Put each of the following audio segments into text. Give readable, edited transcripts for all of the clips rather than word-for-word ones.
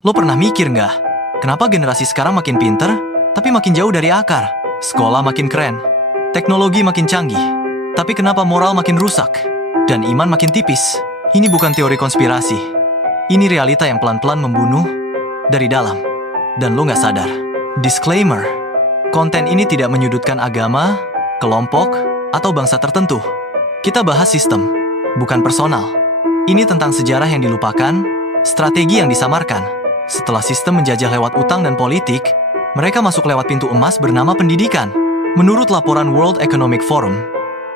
Lo pernah mikir nggak? Kenapa generasi sekarang makin pinter, tapi makin jauh dari akar? Sekolah makin keren, teknologi makin canggih, tapi kenapa moral makin rusak? Dan iman makin tipis? Ini bukan teori konspirasi. Ini realita yang pelan-pelan membunuh dari dalam. Dan lo nggak sadar. Disclaimer, konten ini tidak menyudutkan agama, kelompok, atau bangsa tertentu. Kita bahas sistem, bukan personal. Ini tentang sejarah yang dilupakan, strategi yang disamarkan. Setelah sistem menjajah lewat utang dan politik, mereka masuk lewat pintu emas bernama pendidikan. Menurut laporan World Economic Forum,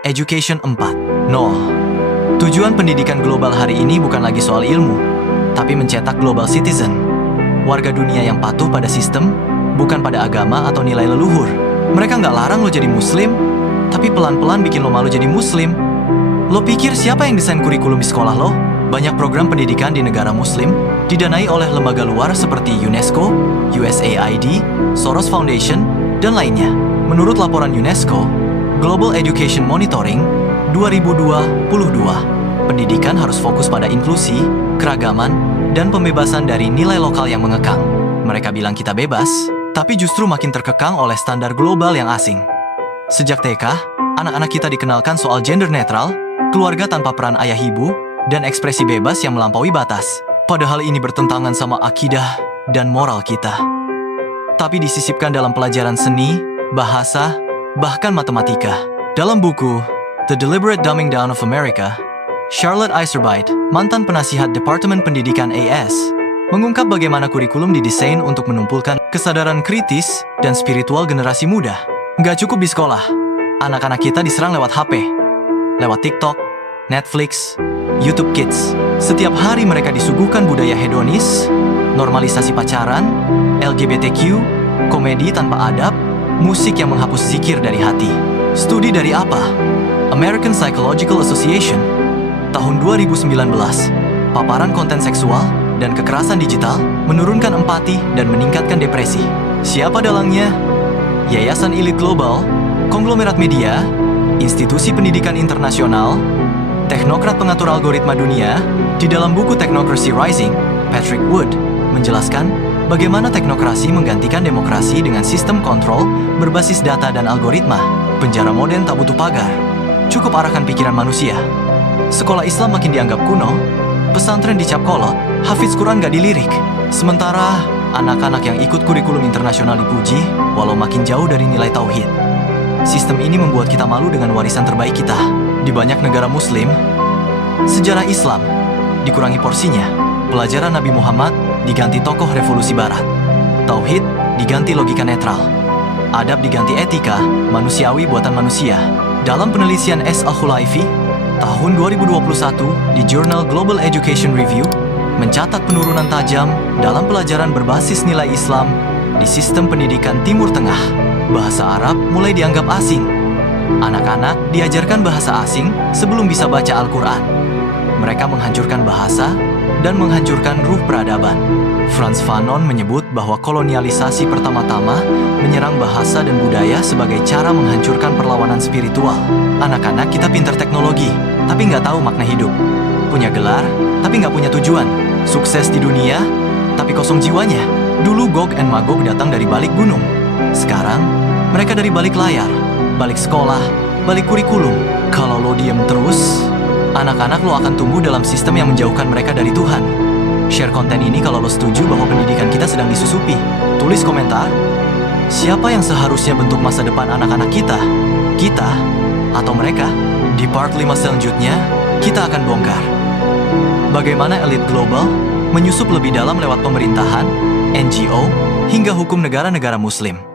Education 4.0. Tujuan pendidikan global hari ini bukan lagi soal ilmu, tapi mencetak global citizen. Warga dunia yang patuh pada sistem, bukan pada agama atau nilai leluhur. Mereka nggak larang lo jadi muslim, tapi pelan-pelan bikin lo malu jadi muslim. Lo pikir siapa yang desain kurikulum di sekolah lo? Banyak program pendidikan di negara muslim didanai oleh lembaga luar seperti UNESCO, USAID, Soros Foundation, dan lainnya. Menurut laporan UNESCO, Global Education Monitoring 2022, pendidikan harus fokus pada inklusi, keragaman, dan pembebasan dari nilai lokal yang mengekang. Mereka bilang kita bebas, tapi justru makin terkekang oleh standar global yang asing. Sejak TK, anak-anak kita dikenalkan soal gender netral, keluarga tanpa peran ayah ibu, dan ekspresi bebas yang melampaui batas. Padahal ini bertentangan sama akidah dan moral kita. Tapi disisipkan dalam pelajaran seni, bahasa, bahkan matematika. Dalam buku The Deliberate Dumbing Down of America, Charlotte Iserbyt, mantan penasihat Departemen Pendidikan AS, mengungkap bagaimana kurikulum didesain untuk menumpukan kesadaran kritis dan spiritual generasi muda. Nggak cukup di sekolah, anak-anak kita diserang lewat HP, lewat TikTok, Netflix, YouTube Kids. Setiap hari mereka disuguhkan budaya hedonis, normalisasi pacaran, LGBTQ, komedi tanpa adab, musik yang menghapus zikir dari hati. Studi dari apa? American Psychological Association. Tahun 2019, paparan konten seksual dan kekerasan digital menurunkan empati dan meningkatkan depresi. Siapa dalangnya? Yayasan elit global, konglomerat media, institusi pendidikan internasional, teknokrat pengatur algoritma dunia. Di dalam buku Technocracy Rising, Patrick Wood menjelaskan bagaimana teknokrasi menggantikan demokrasi dengan sistem kontrol berbasis data dan algoritma. Penjara modern tak butuh pagar, cukup arahkan pikiran manusia. Sekolah Islam makin dianggap kuno, pesantren dicap kolot, hafiz Quran gak dilirik. Sementara anak-anak yang ikut kurikulum internasional dipuji, walau makin jauh dari nilai tauhid. Sistem ini membuat kita malu dengan warisan terbaik kita. Di banyak negara muslim, sejarah Islam dikurangi porsinya. Pelajaran Nabi Muhammad diganti tokoh revolusi barat. Tauhid diganti logika netral. Adab diganti etika, manusiawi buatan manusia. Dalam penelitian S. Al-Khulaifi, tahun 2021 di Journal Global Education Review, mencatat penurunan tajam dalam pelajaran berbasis nilai Islam di sistem pendidikan Timur Tengah. Bahasa Arab mulai dianggap asing. Anak-anak diajarkan bahasa asing sebelum bisa baca Al-Quran. Mereka menghancurkan bahasa dan menghancurkan ruh peradaban. Frantz Fanon menyebut bahwa kolonialisasi pertama-tama menyerang bahasa dan budaya sebagai cara menghancurkan perlawanan spiritual. Anak-anak kita pintar teknologi, tapi nggak tahu makna hidup. Punya gelar, tapi nggak punya tujuan. Sukses di dunia, tapi kosong jiwanya. Dulu Gog and Magog datang dari balik gunung. Sekarang, mereka dari balik layar, balik sekolah, balik kurikulum. Kalau lo diem terus, anak-anak lo akan tumbuh dalam sistem yang menjauhkan mereka dari Tuhan. Share konten ini kalau lo setuju bahwa pendidikan kita sedang disusupi. Tulis komentar, siapa yang seharusnya bentuk masa depan anak-anak kita? Kita atau mereka? Di part 5 selanjutnya, kita akan bongkar bagaimana elit global menyusup lebih dalam lewat pemerintahan, NGO, hingga hukum negara-negara muslim.